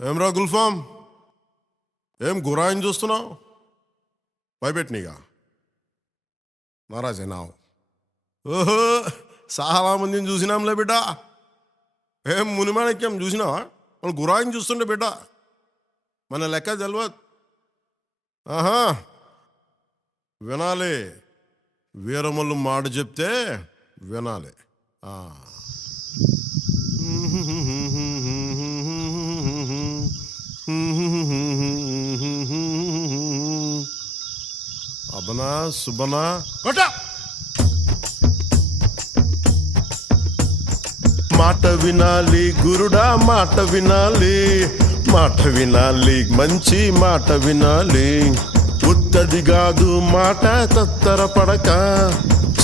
ఏం గుల్ఫామ్ ఏం గురాయిని చూస్తున్నావు? భయపెట్టినీగా? నారాజేనావు ఓహో చాలా మందిని చూసినాంలే బిడ్డ. ఏం మునిమాణిక్యం చూసినావా? మన గురాయిని చూస్తుండే బిడ్డ. మన లెక్క తెలియదు ఆహా. వినాలి. వీరమల్లు మాట చెప్తే వినాలి. ఆ. అబనా సుబనా. కొట్ట! మాట వినాలి గురుడా మాట వినాలి. మాట వినాలి మంచి మాట వినాలి. ఉత్తది కాదు మాట తత్తర పడక.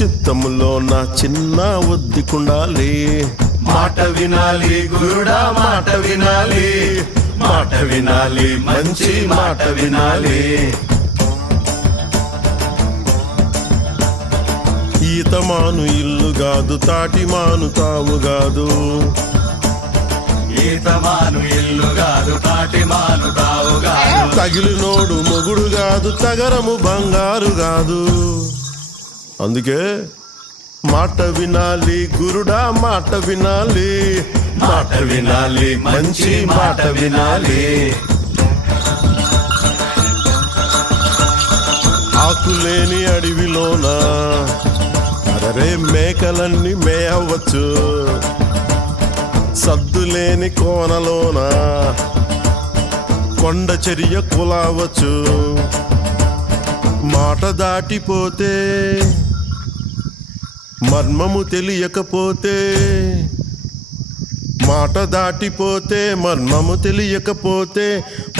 చిత్తములో నా చిన్న ఒద్దికుండాలి మాట వినాలి గురుడా మాట వినాలి. మాట వినాలి మంచి మాట వినాలి. ఈతమాను ఇల్లు కాదు తాటిమాను తావు కాదు. ఈతమాను ఇల్లు కాదు తాటిమాను తావు కాదు. తగిలినోడు మొగుడు కాదు తగరము బంగారు కాదు. అందుకే మాట వినాలి గురుడా మాట వినాలి. మాట వినాలి మంచి మాట వినాలి. ఆకులేని అడవిలోన అరే మేకలన్నీ మేయవచ్చు. సద్దులేని కోనలోన కొండ చర్య కులావచ్చు. మాట దాటిపోతే మర్మము తెలియకపోతే మాట దాటిపోతే మర్మము తెలియకపోతే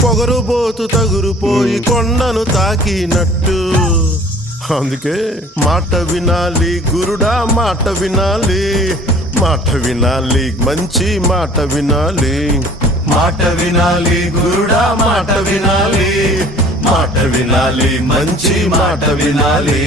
పొగరుబోతు తగురుపోయి కొండను తాకినట్టు. అందుకే మాట వినాలి గురుడా మాట వినాలి మాట వినాలి మంచి మాట వినాలి. మాట వినాలి గురుడా మాట వినాలి మాట వినాలి మంచి మాట వినాలి.